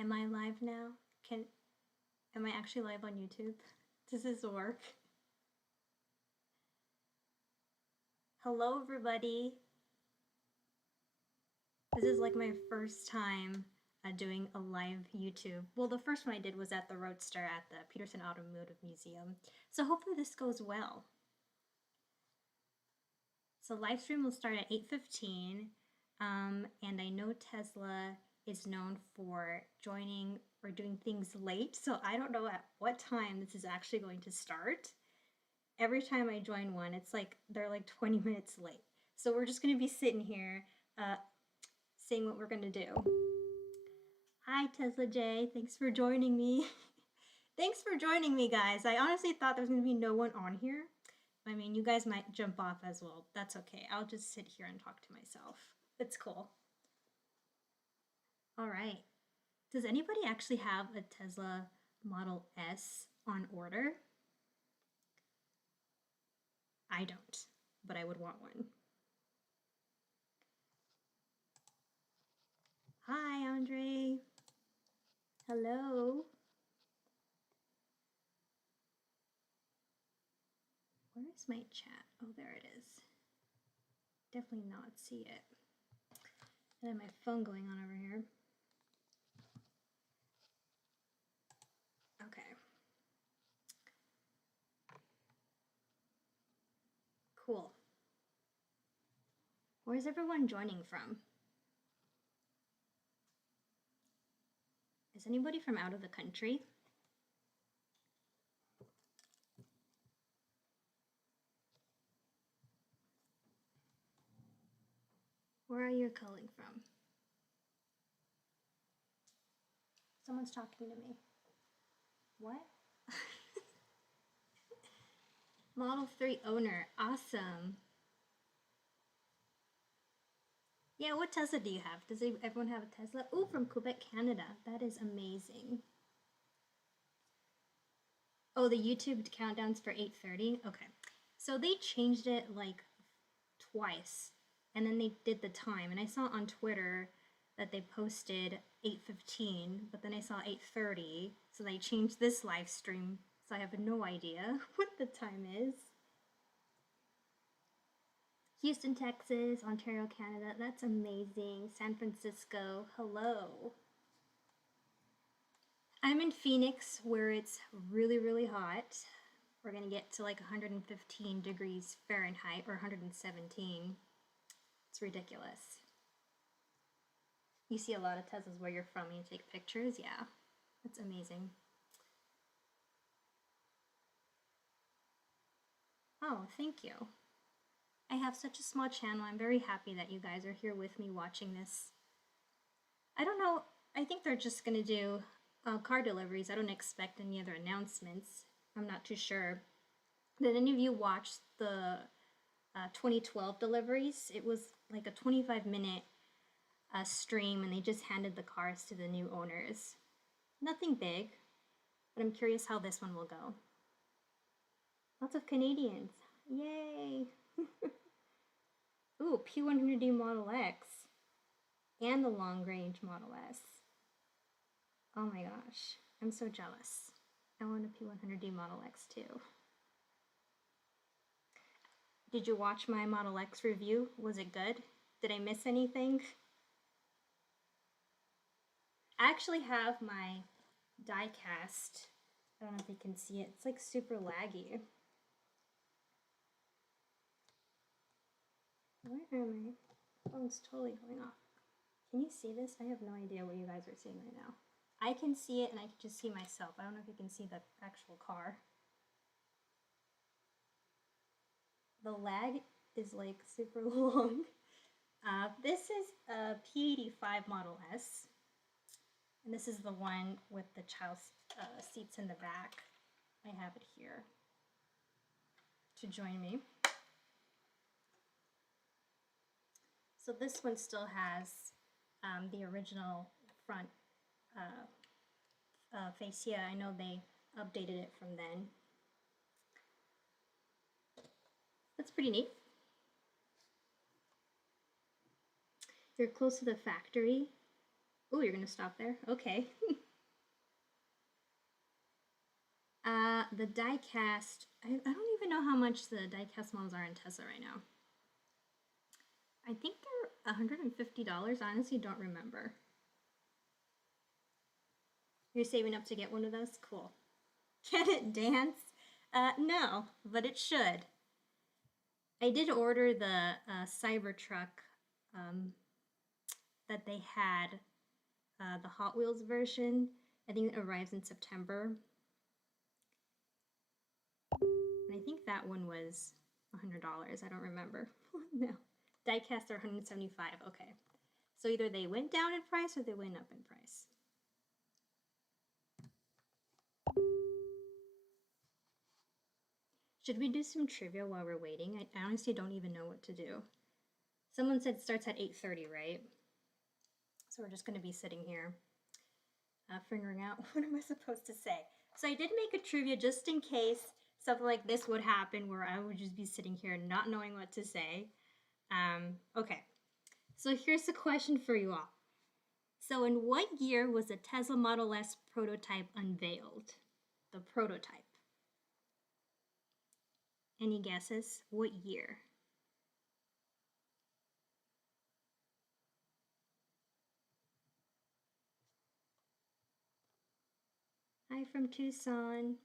Am I live now? Am I actually live on YouTube? Does this work? Hello everybody. This is like my first time doing a live YouTube. Well, the first one I did was at the Roadster at the Peterson Automotive Museum. So hopefully this goes well. So Livestream will start at 8:15, and I know Tesla is known for joining or doing things late, so I don't know at what time this is actually going to start. Every time I join one, it's like they're like 20 minutes late. So we're just going to be sitting here seeing what we're going to do. Hi Tesla J, thanks for joining me. Thanks for joining me, guys. I honestly thought there was going to be no one on here. I mean, you guys might jump off as well. That's okay. I'll just sit here and talk to myself. It's cool. All right. Does anybody actually have a Tesla Model S on order? I don't, but I would want one. Hi, Andre. Hello. Where is my chat? Oh, there it is. Definitely not see it. I have my phone going on over here. Okay. Cool. Where's everyone joining from? Is anybody from out of the country? Where are you calling from? Someone's talking to me. What? Model 3 owner. Awesome. Yeah, what Tesla do you have? Does everyone have a Tesla? Oh, from Quebec, Canada. That is amazing. Oh, the YouTube countdown's for 8:30? Okay. So they changed it like twice, and then they did the time. And I saw on Twitter that they posted 8:15, but then I saw 8:30. So they changed this live stream. So I have no idea what the time is. Houston, Texas, Ontario, Canada. That's amazing. San Francisco. Hello. I'm in Phoenix where it's really, really hot. We're going to get to like 115 degrees Fahrenheit or 117. It's ridiculous. You see a lot of Teslas where you're from and you take pictures. Yeah, that's amazing. Oh, thank you. I have such a small channel. I'm very happy that you guys are here with me watching this. I don't know. I think they're just going to do car deliveries. I don't expect any other announcements. I'm not too sure. Did any of you watch the 2012 deliveries? It was like a 25-minute stream, and they just handed the cars to the new owners. Nothing big, but I'm curious how this one will go. Lots of Canadians. Yay! Ooh, P100D Model X and the long-range Model S. Oh my gosh, I'm so jealous. I want a P100D Model X too. Did you watch my Model X review? Was it good? Did I miss anything? I actually have my die cast. I don't know if you can see it. It's like super laggy. Where am I? Phone's totally going off. Can you see this? I have no idea what you guys are seeing right now. I can see it and I can just see myself. I don't know if you can see the actual car. The lag is like super long. This is a P85 Model S. And this is the one with the child seats in the back. I have it here to join me. So this one still has the original front fascia. I know they updated it from then. That's pretty neat. You're close to the factory. Oh, you're gonna stop there? Okay. The die-cast, I don't even know how much the die-cast models are in Tesla right now. I think they're $150. I honestly don't remember. You're saving up to get one of those? Cool. Can it dance? No, but it should. I did order the Cybertruck that they had, the Hot Wheels version. I think it arrives in September. And I think that one was $100. I don't remember. No. Diecast are $175. Okay. So either they went down in price or they went up in price. Should we do some trivia while we're waiting? I honestly don't even know what to do. Someone said it starts at 8:30, right? So we're just going to be sitting here figuring out what am I supposed to say. So I did make a trivia just in case something like this would happen where I would just be sitting here not knowing what to say. Okay, so here's a question for you all. So in what year was the Tesla Model S prototype unveiled? The prototype. Any guesses? What year? Hi from Tucson.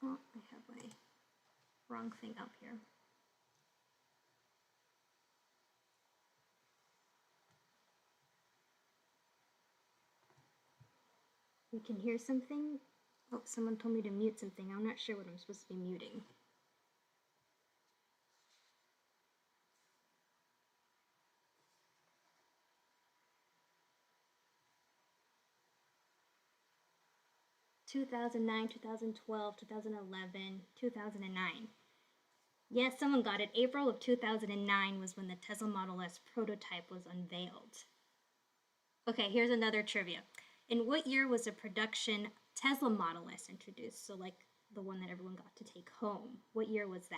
Oh, I have my wrong thing up here. You can hear something? Oh, someone told me to mute something. I'm not sure what I'm supposed to be muting. (2009, 2012, 2011, 2009). Yes, someone got it. April of 2009 was when the Tesla Model S prototype was unveiled. Okay, here's another trivia. In what year was the production Tesla Model S introduced? So like the one that everyone got to take home. What year was that?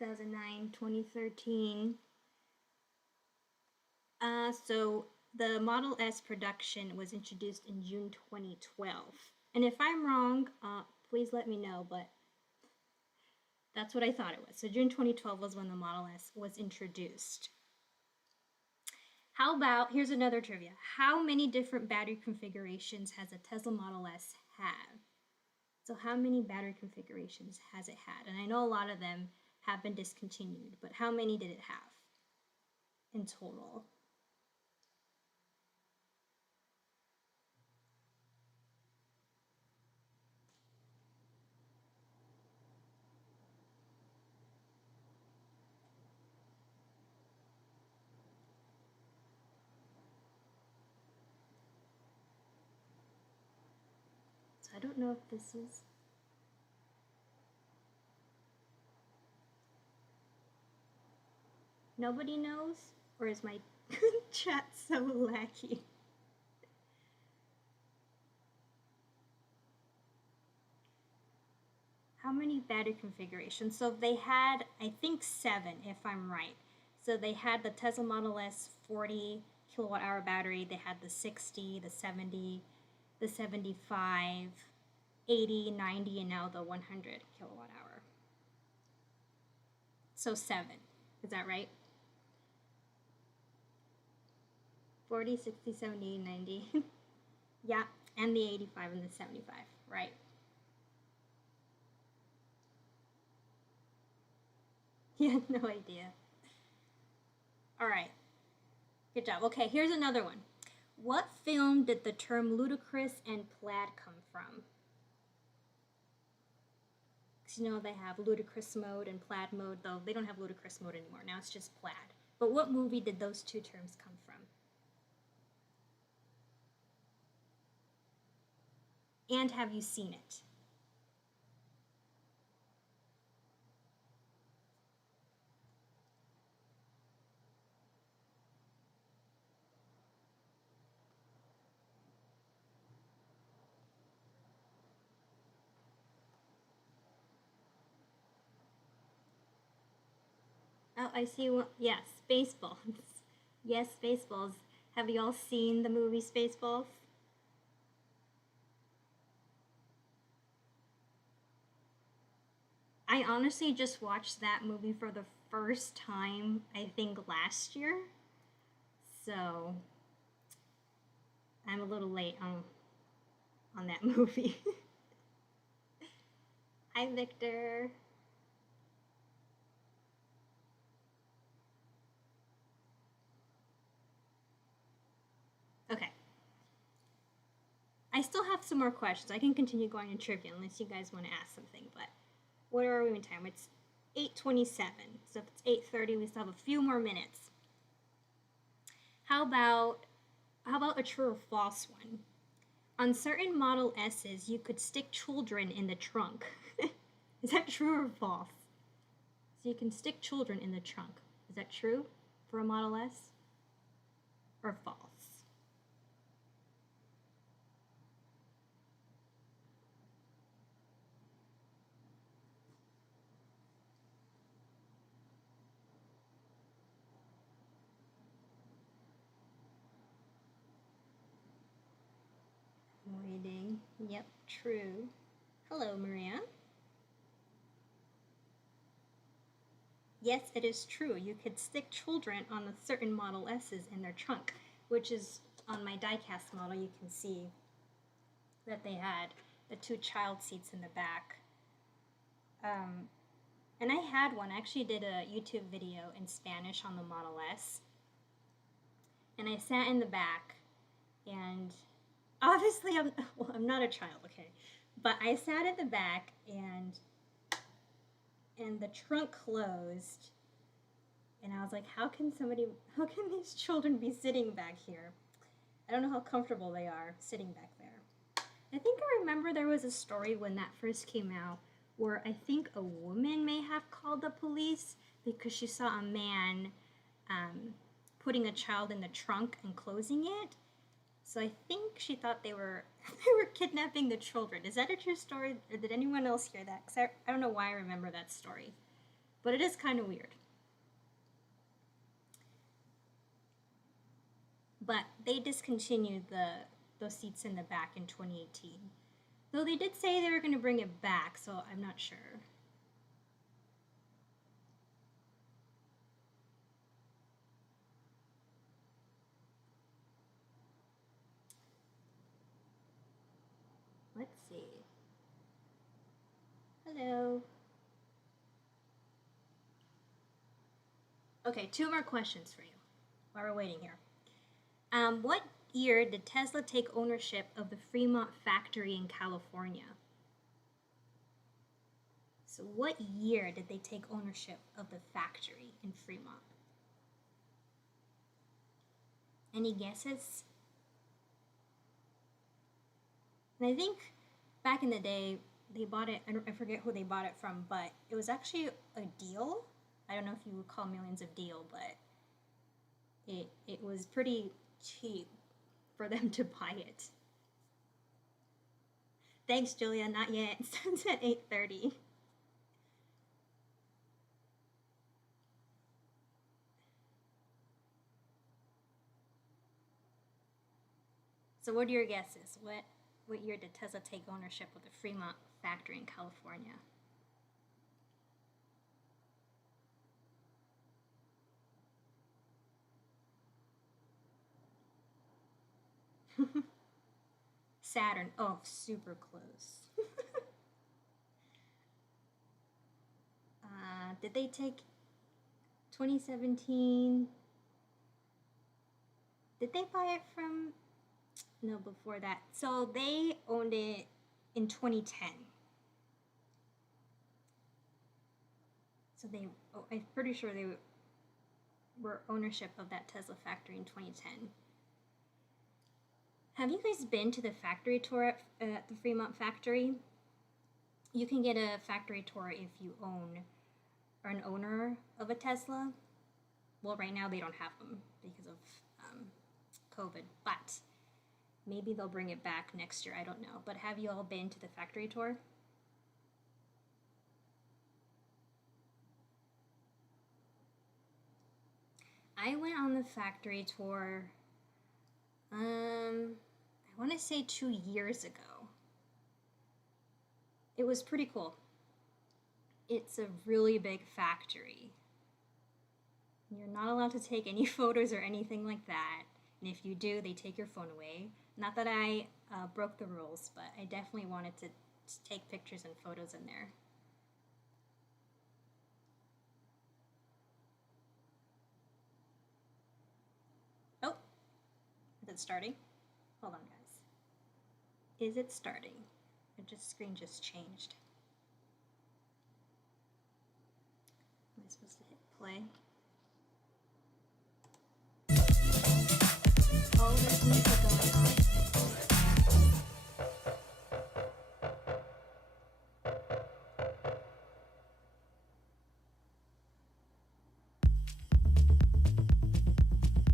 (2009, 2013). So the Model S production was introduced in June 2012. And if I'm wrong, please let me know, but that's what I thought it was. So June 2012 was when the Model S was introduced. How about, here's another trivia. How many different battery configurations has a Tesla Model S had? So how many battery configurations has it had? And I know a lot of them have been discontinued, but how many did it have in total? So I don't know if this is... Nobody knows? Or is my chat so laggy? How many battery configurations? So they had, I think, 7, if I'm right. So they had the Tesla Model S 40 kilowatt hour battery, they had the 60, the 70, the 75, 80, 90, and now the 100 kilowatt hour. So 7. Is that right? 40, 60, 70, 90. Yeah, and the 85 and the 75, right? Yeah, no idea. All right. Good job. Okay, here's another one. What film did the term ludicrous and plaid come from? You know, they have ludicrous mode and plaid mode, though they don't have ludicrous mode anymore. Now it's just plaid. But what movie did those two terms come from? And have you seen it? Oh, I see one. Yes, Spaceballs. Yes, Spaceballs. Have you all seen the movie Spaceballs? I honestly just watched that movie for the first time, I think last year. So I'm a little late on that movie. Hi, Victor. Okay. I still have some more questions. I can continue going in trivia unless you guys want to ask something. But what are we in time? It's 8:27. So if it's 8:30, we still have a few more minutes. How about a true or false one? On certain Model S's, you could stick children in the trunk. Is that true or false? So you can stick children in the trunk. Is that true for a Model S or false? Waiting. Yep, true. Hello, Maria. Yes, it is true. You could stick children on the certain Model S's in their trunk, which is on my diecast model. You can see that they had the two child seats in the back. And I had one. I actually did a YouTube video in Spanish on the Model S. And I sat in the back, and obviously I'm not a child, okay? But I sat in the back, and the trunk closed, and I was like, how can these children be sitting back here? I don't know how comfortable they are sitting back there. I think I remember there was a story when that first came out where I think a woman may have called the police because she saw a man putting a child in the trunk and closing it. So I think she thought they were kidnapping the children. Is that a true story, or did anyone else hear that? Because I don't know why I remember that story, but it is kind of weird. But they discontinued those seats in the back in 2018. Though they did say they were going to bring it back, so I'm not sure. Let's see. Hello. Okay, two more questions for you while we're waiting here. What year did Tesla take ownership of the Fremont factory in California? So what year did they take ownership of the factory in Fremont? Any guesses? And I think back in the day, they bought it, I forget who they bought it from, but it was actually a deal. I don't know if you would call Millions a deal, but it was pretty cheap for them to buy it. Thanks, Julia. Not yet. It's at 8:30. So what are your guesses? What year did Tesla take ownership of the Fremont factory in California? Saturn. Oh, super close. Did they take 2017? Did they buy it from? No, before that. So they owned it in 2010. So I'm pretty sure they were ownership of that Tesla factory in 2010. Have you guys been to the factory tour at the Fremont factory? You can get a factory tour if you own or an owner of a Tesla. Well, right now they don't have them because of COVID, but maybe they'll bring it back next year. I don't know. But have you all been to the factory tour? I went on the factory tour, I want to say 2 years ago. It was pretty cool. It's a really big factory. You're not allowed to take any photos or anything like that. And if you do, they take your phone away. Not that I broke the rules, but I definitely wanted to take pictures and photos in there. Oh, is it starting? Hold on, guys. Is it starting? The screen just changed. Am I supposed to hit play? Oh, there's music going on.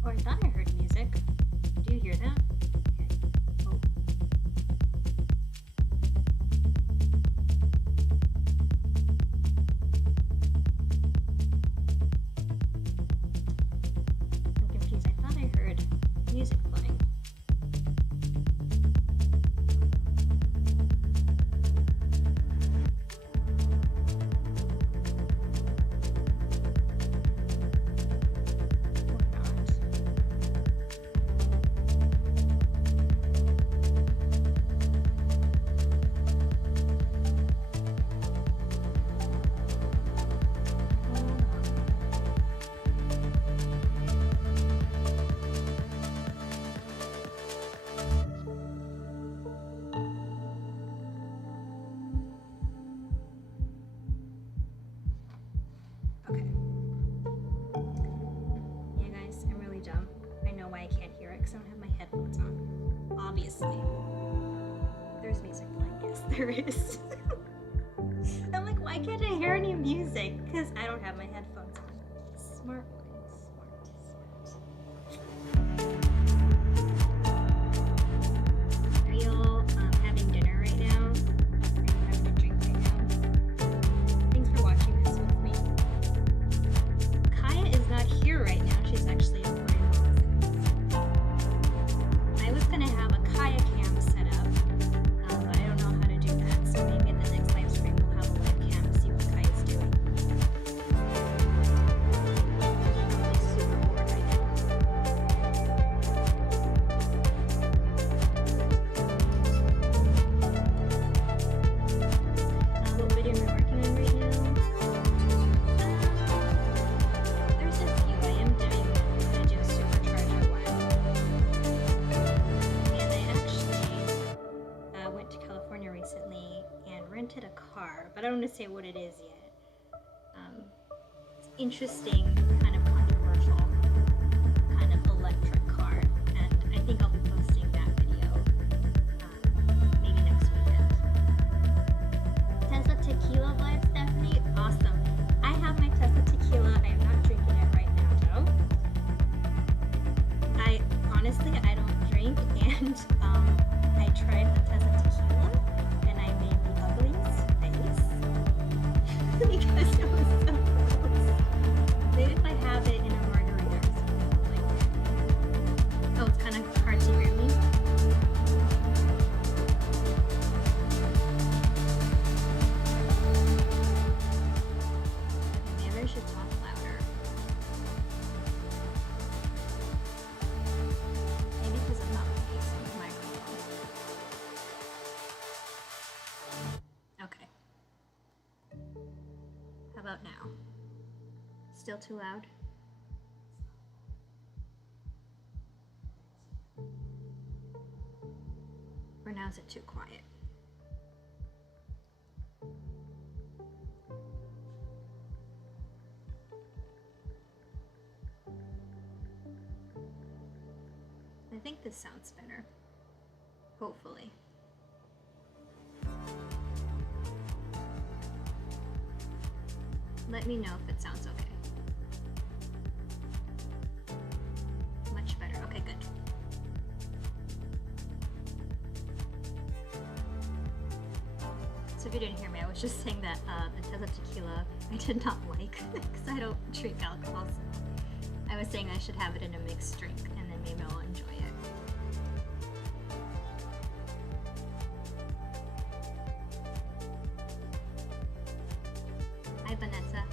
Oh, I thought I heard music. Do you hear that? Okay. Oh. I'm confused. I thought I heard music playing. Okay. Yeah, guys, I'm really dumb. I know why I can't hear it because I don't have my headphones on. Obviously. There's music playing. Yes, there is. I'm like, why can't I hear any music? Because I don't have my headphones on. Smart one. Smart. Are you all having dinner right now? Are you having a drink right now? Thanks for watching this with me. Kaya is not here right now. She's actually in Fremont. I was going to have a Kaya cam set up, but I don't know how to do that. So maybe at the next live stream we'll have a live cam to see what Kaya's doing. She's probably super bored right now. What video am I working on right now? There's a few. I am doing how to do a supercharger one. And I actually went to California recently and rented a car, but I don't want to say what it is yet. It's interesting, kind of controversial, kind of electric car, and I think I'll be posting that video maybe next weekend. Tesla tequila vibe, Stephanie? Awesome. I have my Tesla tequila. I am not drinking it right now, though. Honestly, I don't drink, and I tried the Tesla tequila, and I made the ugliest face because it was so gross. Maybe if I have it in a margarita or something like that. Oh, it's kind of hard to hear me. Maybe I should talk louder. Maybe because I'm not facing the microphone. Okay. How about now? Still too loud? Or now is it too quiet? think this sounds better. Hopefully. Let me know if it sounds okay. Much better. Okay, good. So if you didn't hear me, I was just saying that the Tesla tequila I did not like because I don't drink alcohol. So I was saying I should have it in a mixed drink and then maybe I'll enjoy it. Hi, Vanessa.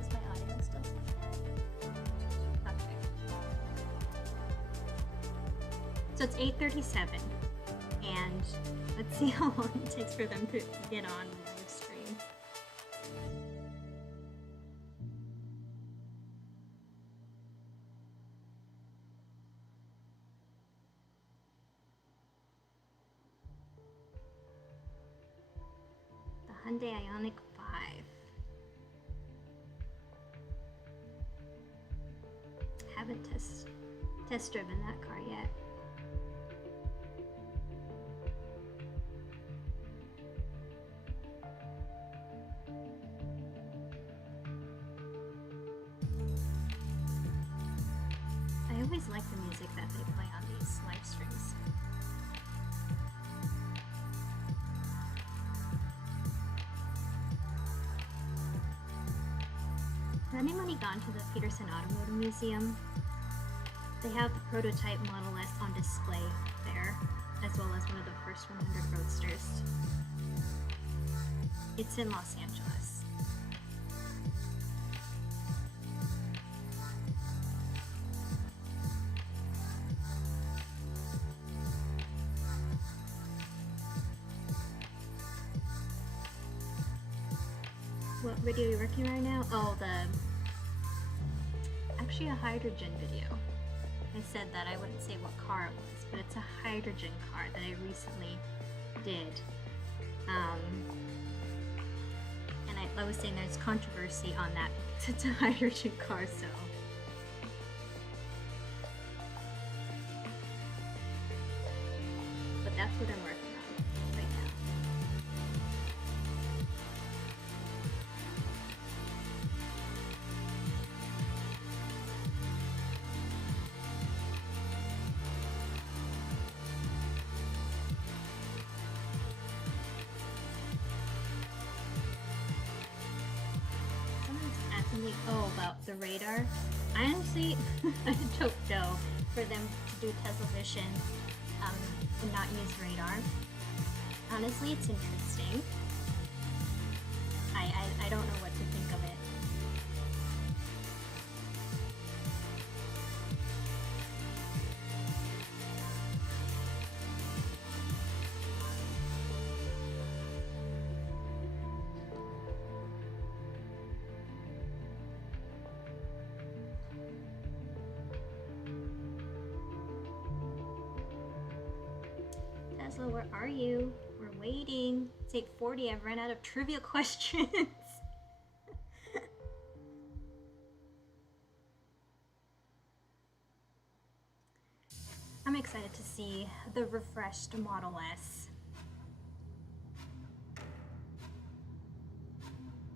Is my audio still? Okay. So it's 8:37, and let's see how long it takes for them to get on the live stream. The Hyundai Ioniq 5. Haven't test driven that car yet. I always like the music that they play on these live streams. Has anybody gone to the Peterson Automotive Museum? They have the prototype Model S on display there, as well as one of the first 100 Roadsters. It's in Los Angeles. What video are you working right now? Oh, actually a hydrogen video. I said that I wouldn't say what car it was, but it's a hydrogen car that I recently did. And I was saying there's controversy on that because it's a hydrogen car, so. But that's what I'm working on right now. Oh, about the radar. I honestly I don't know for them to do Tesla Vision and not use radar. Honestly, it's interesting. I don't know what to think of it. Tesla, where are you? We're waiting. It's 8:40. I've run out of trivia questions. I'm excited to see the refreshed Model S.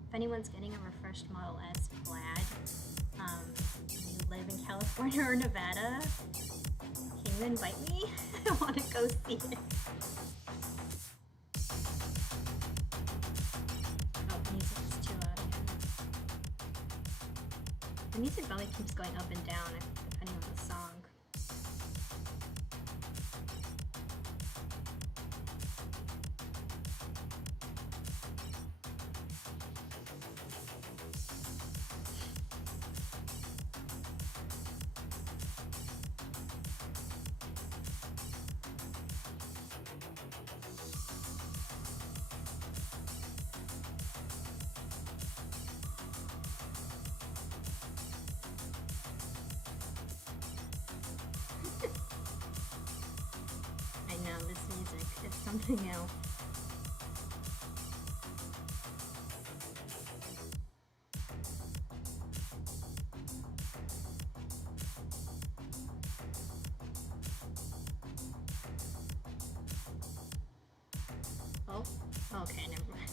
If anyone's getting a refreshed Model S Plaid, and you live in California or Nevada, can you invite me? I want to go see it. Oh, the music is too loud again. The music volume keeps going up and down depending on the song. It's something else. okay, never mind.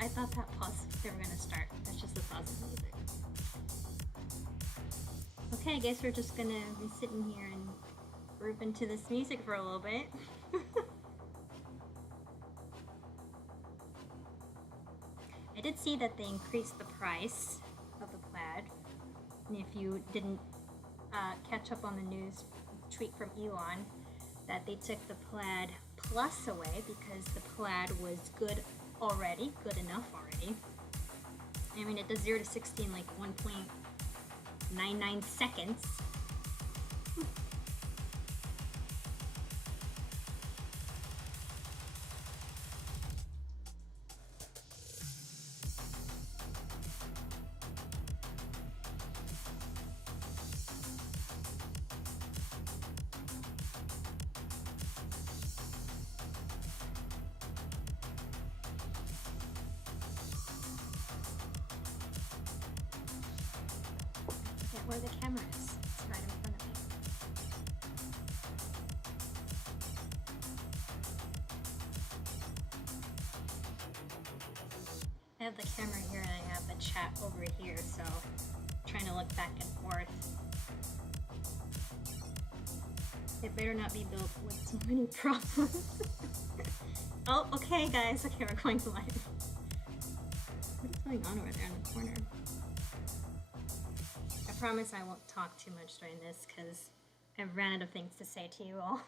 I thought that pause, they were gonna start. That's just the pause of music. Okay, I guess we're just gonna be sitting here and group into this music for a little bit. I did see that they increased the price of the Plaid. And if you didn't catch up on the news tweet from Elon, that they took the Plaid Plus away because the Plaid was good already, good enough already. I mean, it does 0 to 60 in like 1.99 seconds. Where the camera is. It's right in front of me. I have the camera here and I have the chat over here, so I'm trying to look back and forth. It better not be built with so many problems. Oh, okay guys, okay, we're going live. What is going on over there in the corner? I promise I won't talk too much during this because I've ran out of things to say to you all.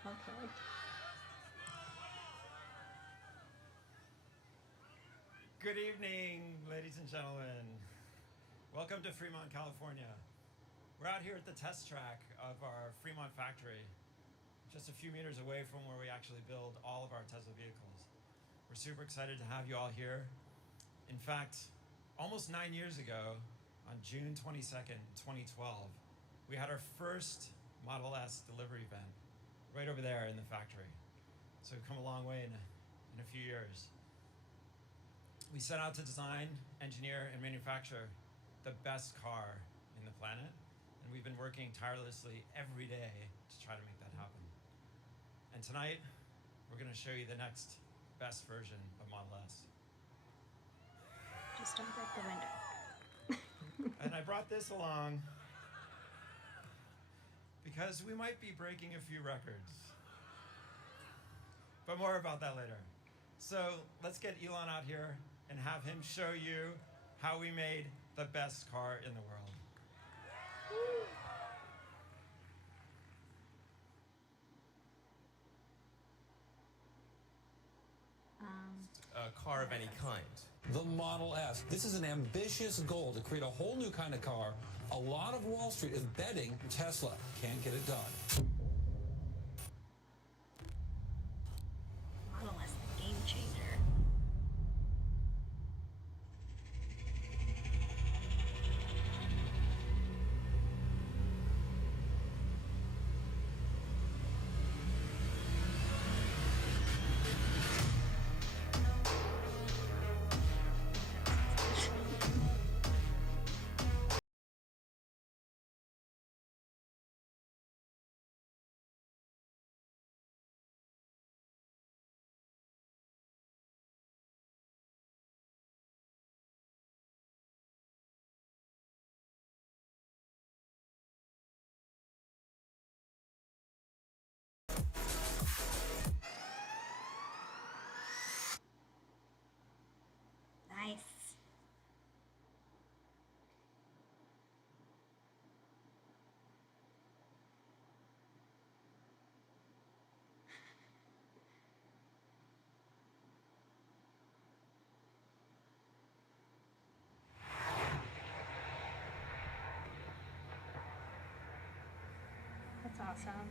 Okay. Good evening, ladies and gentlemen. Welcome to Fremont, California. We're out here at the test track of our Fremont factory, just a few meters away from where we actually build all of our Tesla vehicles. We're super excited to have you all here. In fact, almost 9 years ago, on June 22nd, 2012, we had our first Model S delivery event right over there in the factory. So we've come a long way in a few years. We set out to design, engineer, and manufacture the best car in the planet, and we've been working tirelessly every day to try to make that happen. And tonight, we're going to show you the next best version of Model S. Just don't break the window. And I brought this along because we might be breaking a few records. But more about that later. So let's get Elon out here and have him show you how we made the best car in the world. A car of any kind. The Model S. This is an ambitious goal to create a whole new kind of car. A lot of Wall Street is betting Tesla can't get it done. Model S, the game changer. Nice. That's awesome.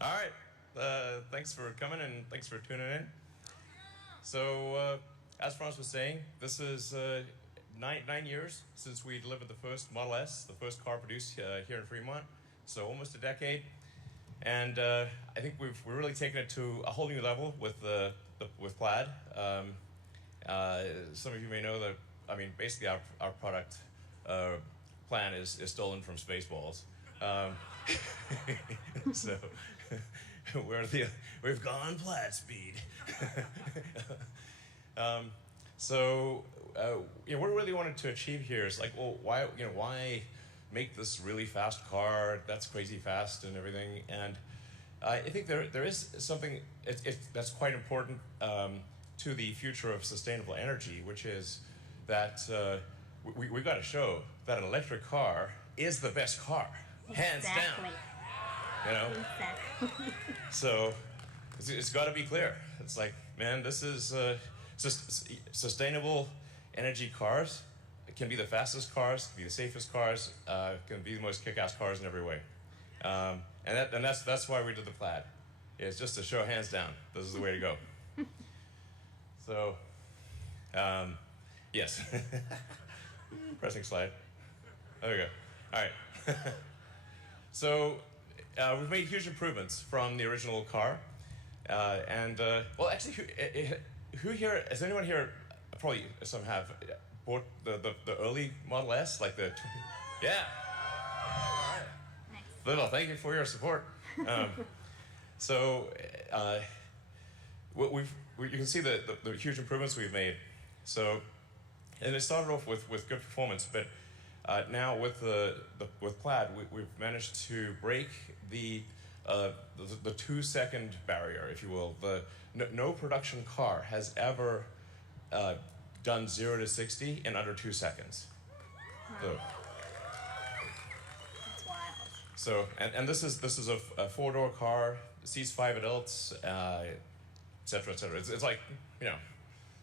All right. Thanks for coming and thanks for tuning in. So, as Franz was saying, this is 9 years since we delivered the first Model S, the first car produced here in Fremont. So almost a decade. And I think we're really taken it to a whole new level with Plaid. Some of you may know that, I mean, basically our product plan is stolen from Spaceballs. So we've gone Plaid speed. What we really wanted to achieve here is like, well, why make this really fast car that's crazy fast and everything? And I think there is something that's quite important to the future of sustainable energy, which is that we've got to show that an electric car is the best car, hands down. You know. Exactly. So it's got to be clear. It's like, man, this is sustainable energy cars. It can be the fastest cars, can be the safest cars, can be the most kick-ass cars in every way. And that's why we did the Plaid. It's just to show hands down, this is the way to go. So, yes. Pressing slide. There we go. All right. So, we've made huge improvements from the original car. Well, actually, who here, has anyone here, probably some have, bought the early Model S? Like the, yeah. Nice. Little, thank you for your support. You can see the huge improvements we've made. So, and it started off with good performance, but now with Plaid, we've managed to break the 2-second barrier, if you will. No production car has ever done 0 to 60 in under 2 seconds. Wow. So, That's wild. so and this is a 4-door car, seats 5 adults, et cetera, et cetera. It's like, you know,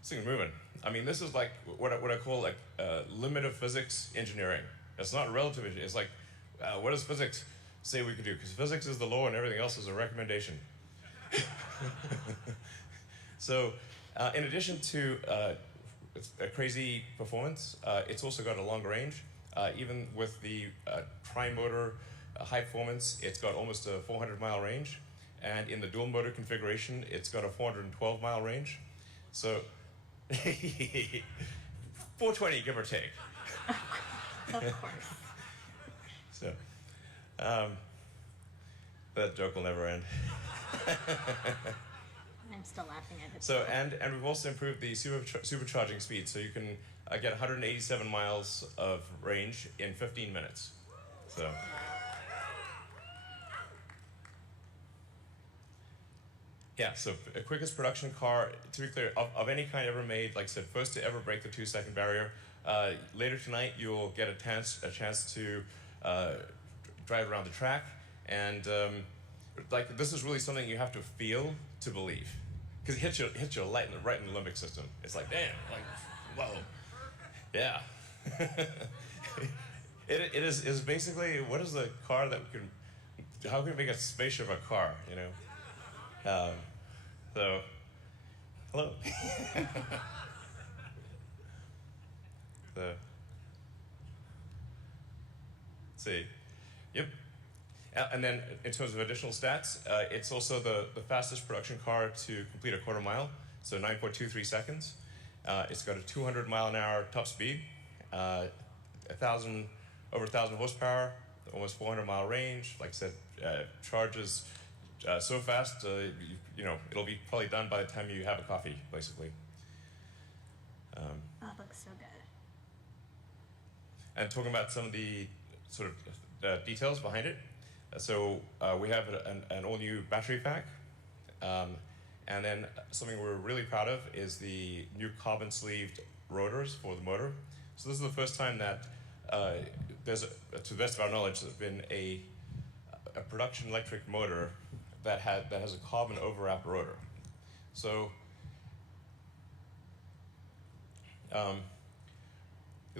this thing's moving. I mean, this is like what I call like limit of physics engineering. It's not relativity. It's like, what does physics say we can do? Because physics is the law and everything else is a recommendation. So, in addition to a crazy performance, it's also got a longer range. Even with the tri-motor high performance, it's got almost a 400-mile range. And in the dual motor configuration, it's got a 412-mile range. So, 420, give or take. Of course. So, that joke will never end. I'm still laughing at it. So, and we've also improved the supercharging speed, so you can get 187 miles of range in 15 minutes. So, yeah, so quickest production car, to be clear, of any kind ever made, like I said, first to ever break the 2-second barrier. Later tonight, you'll get a chance to drive around the track, and like this is really something you have to feel to believe, because it hits you right in the limbic system. It's like, damn, like, whoa, yeah. It is basically, what is the car that we can, how can we make a spaceship a car, you know? So, hello. So, let's see. Yep. And then in terms of additional stats, it's also the fastest production car to complete a quarter mile, so 9.23 seconds. It's got a 200-mile-an-hour top speed, over 1,000 horsepower, almost 400-mile range. Like I said, charges so fast, you know, it'll be probably done by the time you have a coffee, basically. Oh, it looks so good. And talking about some of the sort of details behind it. So we have an all-new battery pack. And then something we're really proud of is the new carbon-sleeved rotors for the motor. So this is the first time that there's, to the best of our knowledge, there's been a production electric motor that has a carbon overwrap rotor. So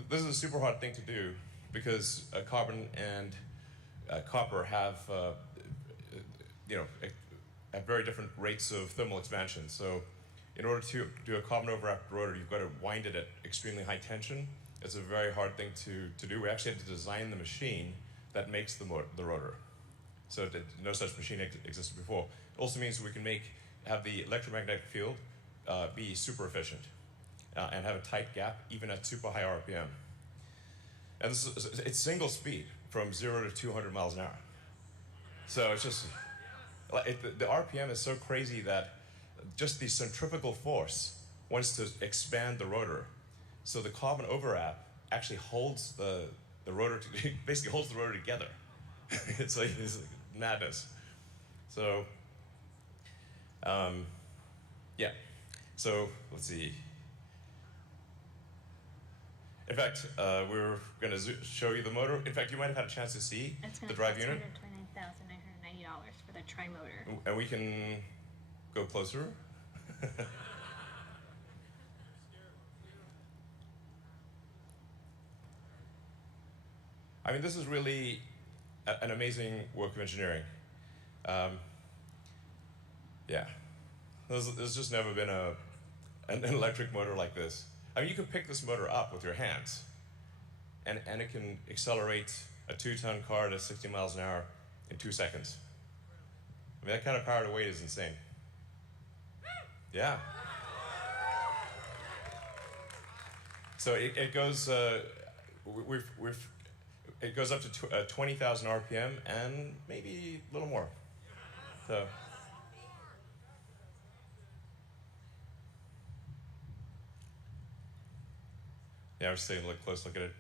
this is a super hard thing to do because carbon and copper have, at very different rates of thermal expansion. So in order to do a carbon overwrapped rotor, you've got to wind it at extremely high tension. It's a very hard thing to do. We actually had to design the machine that makes the rotor. So no such machine existed before. It also means we can have the electromagnetic field be super efficient and have a tight gap even at super high RPM. And it's single speed from 0 to 200 miles an hour. So it's just, the RPM is so crazy that just the centrifugal force wants to expand the rotor. So the carbon overwrap actually holds the rotor, basically holds the rotor together. It's like madness. So, yeah. So let's see. In fact, we're going to show you the motor. In fact, you might have had a chance to see the drive unit. $129,990 for the tri-motor. And we can go closer. I mean, this is really an amazing work of engineering. Yeah, there's just never been an electric motor like this. I mean, you can pick this motor up with your hands, and it can accelerate a 2-ton car to 60 miles an hour in 2 seconds. I mean, that kind of power to weight is insane. Yeah. So it goes. It goes up to 20,000 RPM and maybe a little more. So. Yeah, I was saying, close look at it.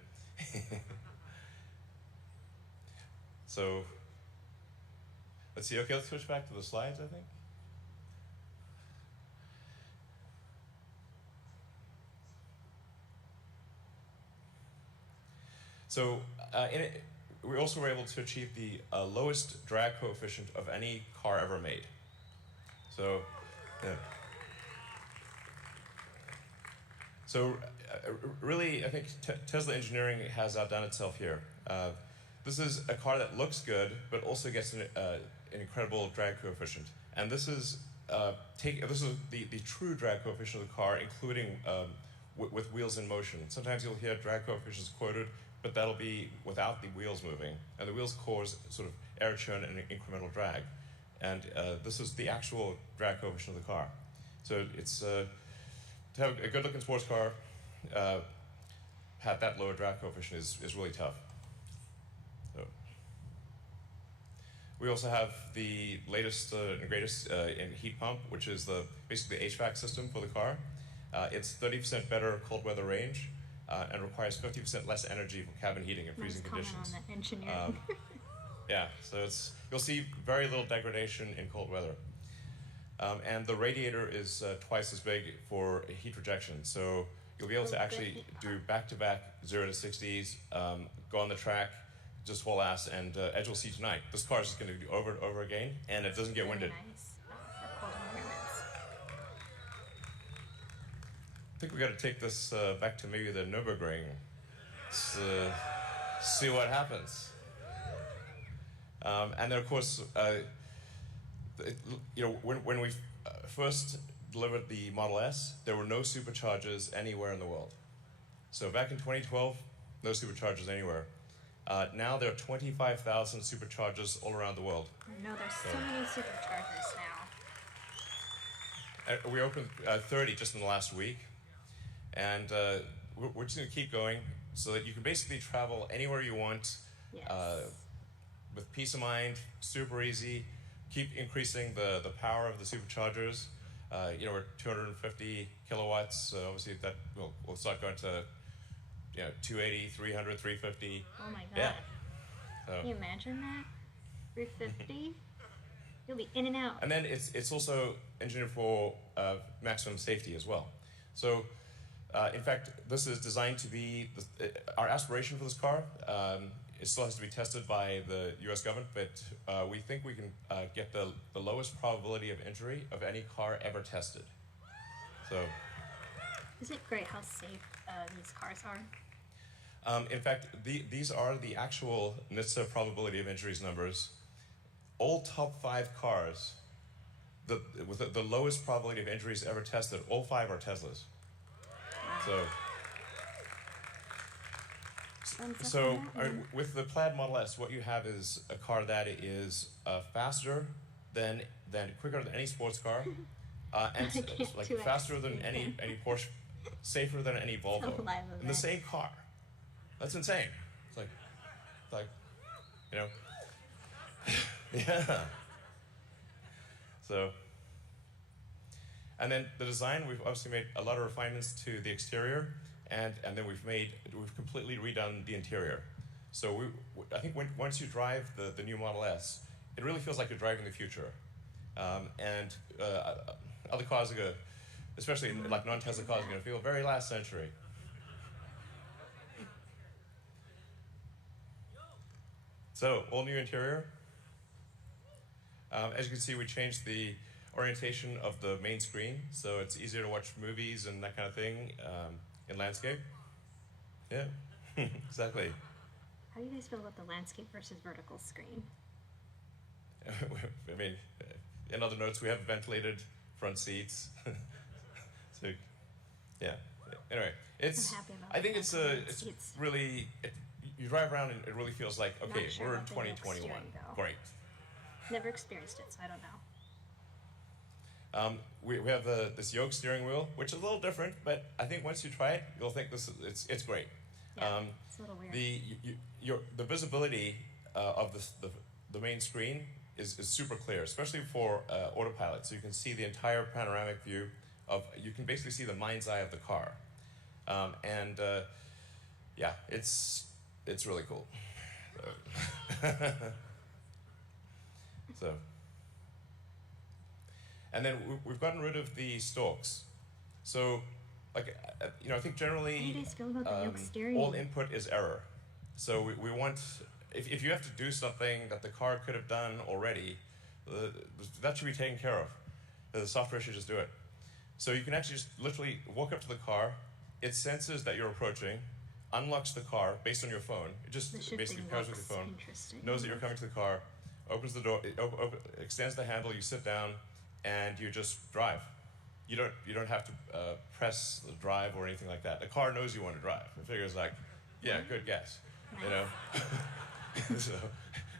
So, let's see. Okay, let's switch back to the slides, I think. So, we also were able to achieve the lowest drag coefficient of any car ever made. So, yeah. So, really, I think Tesla engineering has outdone itself here. This is a car that looks good, but also gets an incredible drag coefficient. And this is the true drag coefficient of the car, including with wheels in motion. Sometimes you'll hear drag coefficients quoted, but that'll be without the wheels moving. And the wheels cause sort of air churn and incremental drag. And this is the actual drag coefficient of the car. So it's to have a good-looking sports car, have that lower drag coefficient is really tough. So we also have the latest and greatest in heat pump, which is basically the HVAC system for the car. It's 30% better cold weather range and requires 50% less energy for cabin heating in freezing conditions. On the engineering. Yeah, so you'll see very little degradation in cold weather. And the radiator is twice as big for heat rejection. So you'll be able to actually do back-to-back 0 to 60s, go on the track, just haul ass, and as you'll see tonight, this car is just going to do over and over again, and it doesn't get winded. Nice. For cold environments. I think we got to take this back to maybe the Nürburgring. See what happens. And then, of course, when we first delivered the Model S, there were no superchargers anywhere in the world. So back in 2012, no superchargers anywhere. Now there are 25,000 superchargers all around the world. No, there's so many superchargers now. We opened 30 just in the last week. And we're just going to keep going so that you can basically travel anywhere you want. Yes. With peace of mind, super easy. Keep increasing the power of the superchargers. We're 250 kilowatts. Obviously, that we'll start going to 280, 300, 350. Oh my god. Yeah. So. Can you imagine that? 350? You'll be in and out. And then it's also engineered for maximum safety as well. So, in fact, this is designed to be our aspiration for this car. It still has to be tested by the U.S. government, but we think we can get the lowest probability of injury of any car ever tested. So, isn't it great how safe these cars are? In fact, these are the actual NHTSA probability of injuries numbers. All top 5 cars, with the lowest probability of injuries ever tested, all 5 are Teslas. So with the Plaid Model S, what you have is a car that is faster than quicker than any sports car, and like faster than any Porsche, safer than any Volvo, in the same car. That's insane. It's like, you know, yeah. So, and then the design, we've obviously made a lot of refinements to the exterior, and then we've completely redone the interior. So I think once you drive the new Model S, it really feels like you're driving the future. And other cars are going to, especially like non-Tesla cars, are going to feel very last century. So, all new interior. As you can see, we changed the orientation of the main screen, so it's easier to watch movies and that kind of thing in landscape. Yeah, exactly. How do you guys feel about the landscape versus vertical screen? I mean, in other notes, we have ventilated front seats. So, yeah. Anyway, it's. I'm happy about I think the it's seats. really. You drive around and it really feels like, okay, Not sure we're in about the yoke 2021. steering, though. Great. Never experienced it, so I don't know. We have this yoke steering wheel, which is a little different, but I think once you try it, you'll think it's great. Yeah, it's a little weird. The visibility of the main screen is super clear, especially for autopilot. So you can see the entire panoramic view you can basically see the mind's eye of the car, yeah, it's really cool. So, and then we've gotten rid of the stalks. So, like, I think generally How do you guys feel about the yoke steering? all input is error. So we want, if you have to do something that the car could have done already, that should be taken care of. The software should just do it. So you can actually just literally walk up to the car, it senses that you're approaching, unlocks the car based on your phone. It just basically pairs with your phone, knows that you're coming to the car, opens the door, extends the handle, you sit down, and you just drive. You don't have to press the drive or anything like that. The car knows you want to drive. It figures like, yeah, good guess, you know. So,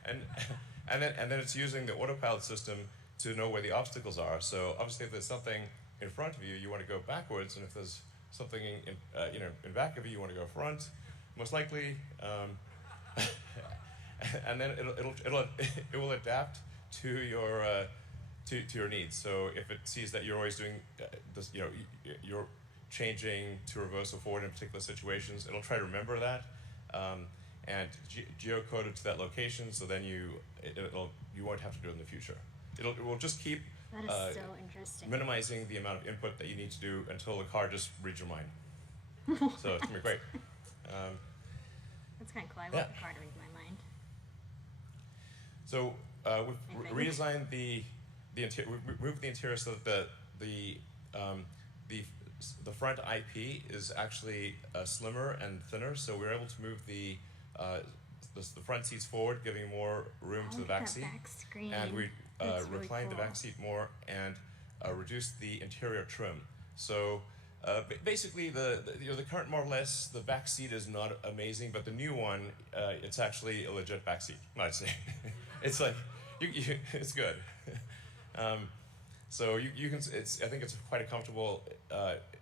and then it's using the autopilot system to know where the obstacles are. So obviously, if there's something in front of you, you want to go backwards, and if there's something in back of you, you want to go front, most likely. And then it will adapt to your to your needs. So if it sees that you're always doing this, you're changing to reverse or forward in particular situations, it'll try to remember that and geocode it to that location. So then you won't have to do it in the future. It will just keep that is so interesting. minimizing the amount of input that you need to do until the car just reads your mind. So it's gonna be great. That's kind of cool. I want the car to read my mind. So we've redesigned the interior. We moved the interior so that the front IP is actually slimmer and thinner. So we're able to move the front seats forward, giving more room to the back seat. Back screen. And we really reclined cool. the back seat more and reduced the interior trim. So basically, the current Model S, the back seat is not amazing, but the new one, it's actually a legit back seat. I'd say, it's like it's good. So you can. I think it's quite a comfortable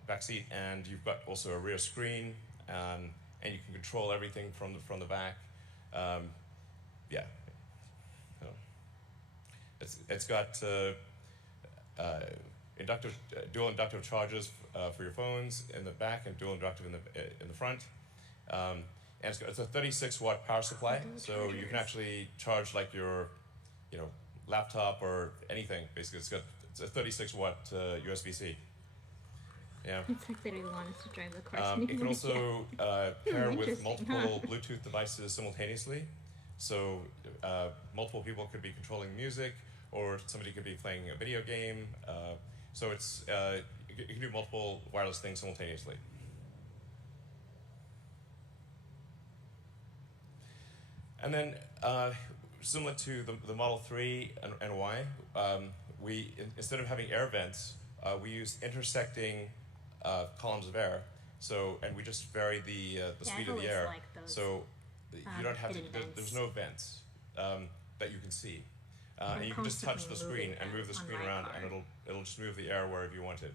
back seat, and you've got also a rear screen, and you can control everything from the back. Yeah. So it's got dual inductive chargers for your phones in the back and dual inductive in the front. And it's a 36 watt power supply, so you can actually charge like your laptop or anything. Basically, it's a 36 watt USB-C. Yeah. It's like they don't want us to drive the car. It can also pair with Interesting, multiple Bluetooth devices simultaneously. So multiple people could be controlling music, or somebody could be playing a video game. So you can do multiple wireless things simultaneously. And then, similar to the Model 3 and Y, instead of having air vents, we use intersecting columns of air. So, and we just vary the speed of the air. Like those, so you don't have to, vents. there's no vents that you can see. And you can just touch the screen and move the screen around, car. and it'll just move the air wherever you want it.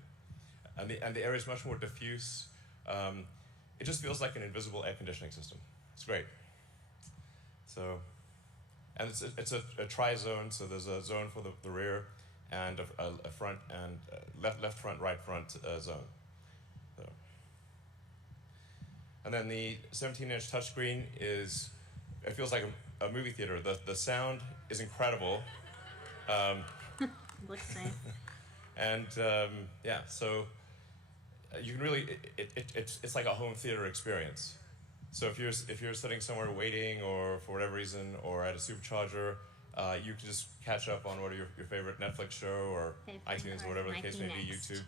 And the air is much more diffuse. It just feels like an invisible air conditioning system. It's great. So, and it's a tri-zone, so there's a zone for the rear and a front and left front, right front zone. So. And then the 17-inch touchscreen it feels like a movie theater. The sound is incredible. Looks nice. And yeah, so you can really, it's like a home theater experience. So if you're sitting somewhere waiting, or for whatever reason, or at a supercharger, you can just catch up on what are your favorite Netflix show, or iTunes, or whatever the case may be, YouTube.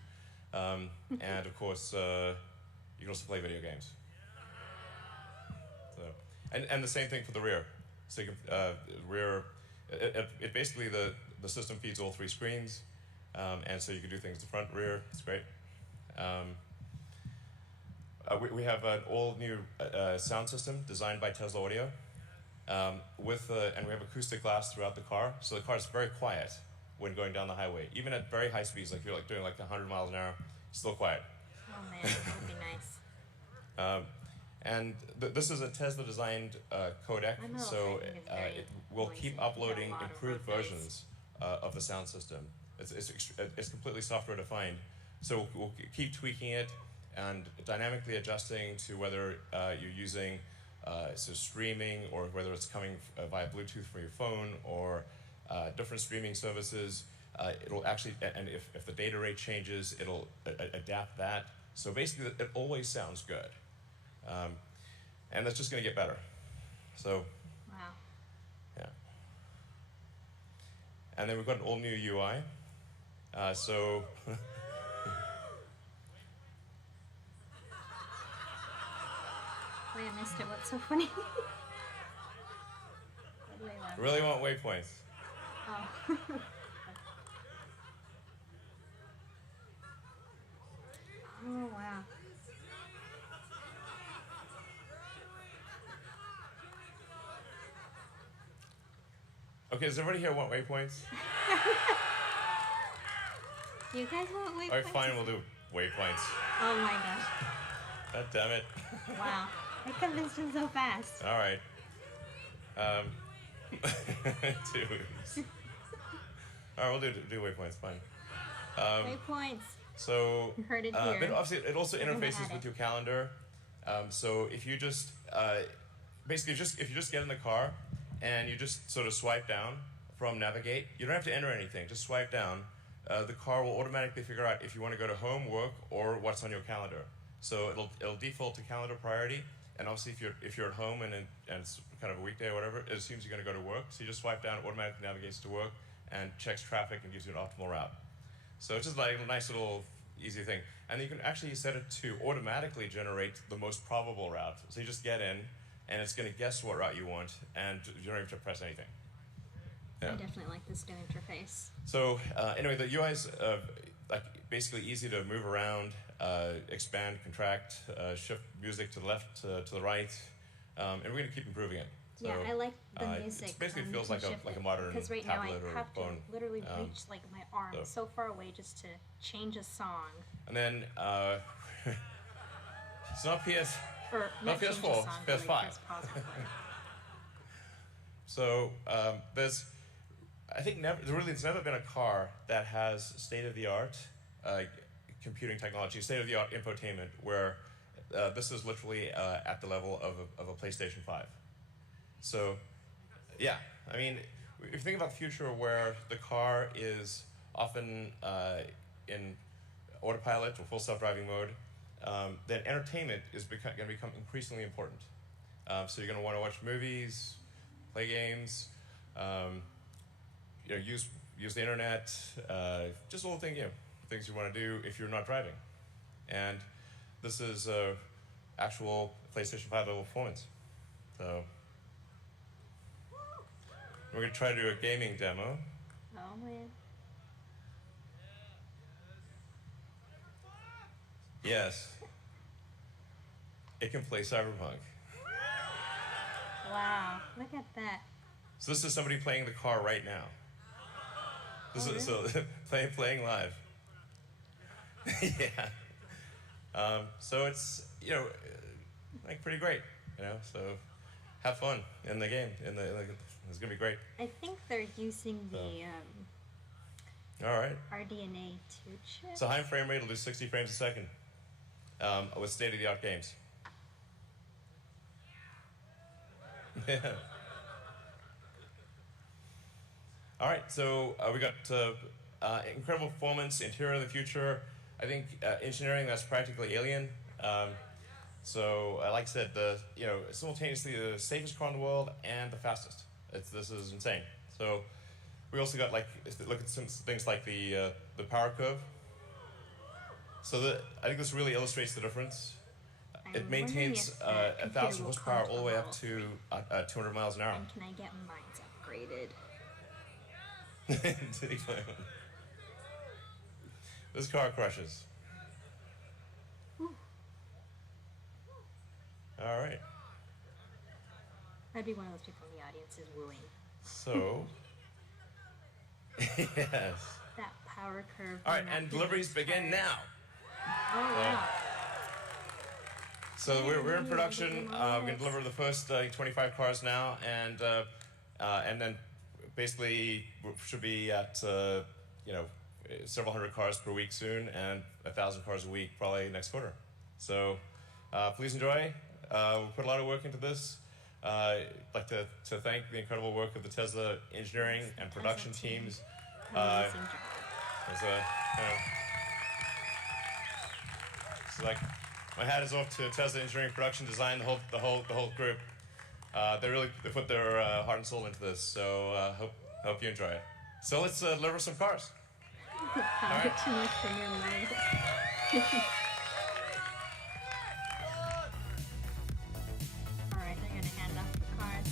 And of course, you can also play video games. So, and the same thing for the rear. So you can, it basically, the system feeds all three screens, and so you can do things to front, rear. It's great. We have an all-new sound system designed by Tesla Audio, and we have acoustic glass throughout the car, so the car is very quiet when going down the highway. Even at very high speeds, like you're doing 100 miles an hour, it's still quiet. Oh man, that would be nice. And this is a Tesla-designed codec, so it will keep uploading improved versions of the sound system. It's completely software-defined, so we'll keep tweaking it and dynamically adjusting to whether you're using streaming, or whether it's coming via Bluetooth from your phone, or different streaming services. It'll actually, and if the data rate changes, it'll adapt that. So basically, it always sounds good. And that's just going to get better. So, wow. Yeah. And then we've got an all-new UI. So, Wait, I missed it. What's so funny? really want waypoints. Oh. Oh, wow. Okay, does everybody here want waypoints? You guys want waypoints? All right, fine, we'll do waypoints. Oh my gosh. God damn it. Wow. I convinced him so fast. All right. 2 weeks. All right, we'll do waypoints, fine. Waypoints. So, You heard it but here. obviously it also We're gonna interfaces add with it. your calendar. So if you just, basically if you just get in the car and you just sort of swipe down from Navigate, you don't have to enter anything, just swipe down. The car will automatically figure out if you want to go to home, work, or what's on your calendar. So it'll default to calendar priority, and obviously if you're at home and it's kind of a weekday or whatever, it assumes you're going to go to work. So you just swipe down, it automatically navigates to work and checks traffic and gives you an optimal route. So it's just like a nice little easy thing. And you can actually set it to automatically generate the most probable route. So you just get in, and it's going to guess what route you want, and you don't have to press anything. I definitely like this new interface. So anyway, the UI is like basically easy to move around, expand, contract, shift music to the left, to the right, and we're going to keep improving it. So, Yeah, I like the music. It basically you feels can like shift a it. modern Because right now I tablet or have to phone. literally reach like my arm so- so far away just to change a song. And then it's not PS. Or Not change a PS4, song, but, PS5. like, press pause record. So there's, I think there's never been a car that has state-of-the-art computing technology, state-of-the-art infotainment, where this is literally at the level of a PlayStation 5. So, yeah, I mean, if you think about the future where the car is often in autopilot or full self-driving mode, then entertainment is going to become increasingly important. So you're going to want to watch movies, play games, use the internet, just all the things you want to do if you're not driving. And this is actual PlayStation 5 level performance. So We're going to try to do a gaming demo. Oh man. Yes. It can play Cyberpunk. Wow, look at that. So this is somebody playing the car right now. This is really? so playing live. Yeah. So it's like pretty great, So have fun in the game. It's gonna be great. I think they're using the All right. RDNA 2 chip. So high frame rate will do 60 frames a second with state-of-the-art games. Yeah. All right, so we got incredible performance, interior of the future. I think engineering that's practically alien. So, like I said, simultaneously the safest car in the world and the fastest. This is insane. So, we also got look at some things like the power curve. So I think this really illustrates the difference. It maintains 1,000 horsepower all the way up to 200 miles an hour. And can I get mines upgraded? This car crushes. Whew. All right. I'd be one of those people in the audience is wooing. So, yes. That power curve. All right, and deliveries begin now. Oh, wow. So we're in production. We're going to deliver the first 25 cars now, and then basically we should be at several hundred cars per week soon, and 1,000 cars a week probably next quarter. So please enjoy. We put a lot of work into this. I'd like to thank the incredible work of the Tesla engineering and production teams. Amazing job. It's like my hat is off to Tesla engineering, production, design, the whole group. They put their heart and soul into this. So hope you enjoy it. So let's deliver some cars. Power too much from your mind. Alright, they're gonna hand off the cars.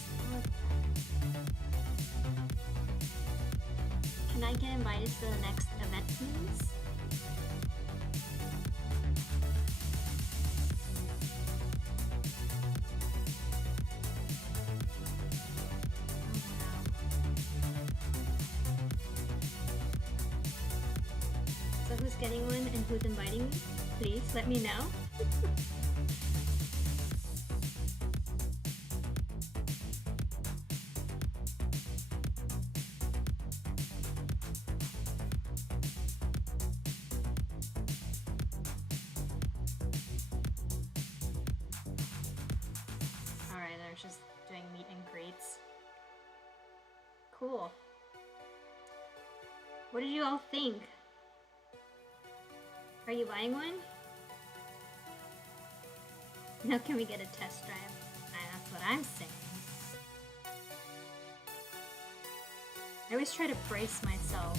Can I get invited to the next event, please? So who's getting one and who's inviting me? Please let me know. Alright, they're just doing meet and greets. Cool. What did you all think? Are you buying one? Now can we get a test drive? That's what I'm saying. I always try to brace myself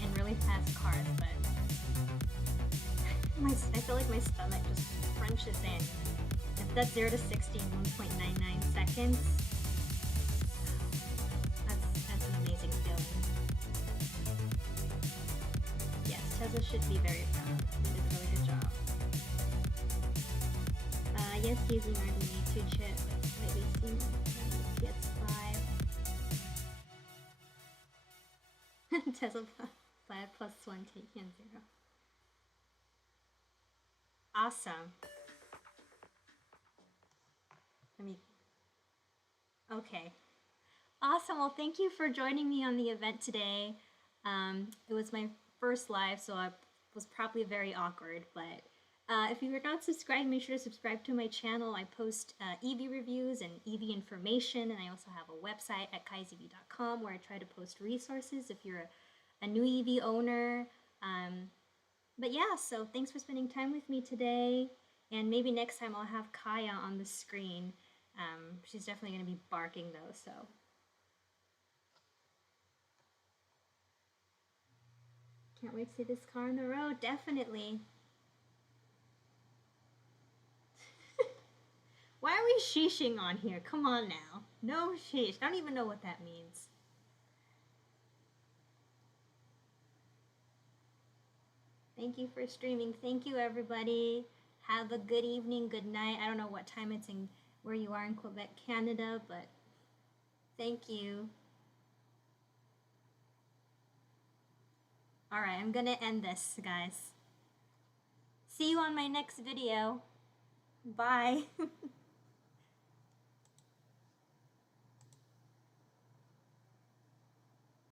in really fast cars, but I feel like my stomach just crunches in. If that's 0 to 60 in 1.99 seconds, that's an amazing feeling. Yes, Tesla should be very proud. They did a really good job. Yes, using RDNA 2 chip, maybe seen PS5. Tesla Plaid plus 1 taking 0. Awesome. Okay. Awesome. Well, thank you for joining me on the event today. It was my first live, so I was probably very awkward, but if you are not subscribed, make sure to subscribe to my channel. I post EV reviews and EV information, and I also have a website at CallasEV.com where I try to post resources if you're a new EV owner. But yeah, so thanks for spending time with me today, and maybe next time I'll have Kaya on the screen. She's definitely going to be barking though, so. Can't wait to see this car on the road, definitely. Why are we sheeshing on here? Come on now. No sheesh. I don't even know what that means. Thank you for streaming. Thank you, everybody. Have a good evening, good night. I don't know what time it's in where you are in Quebec, Canada, but thank you. All right, I'm gonna end this, guys. See you on my next video. Bye.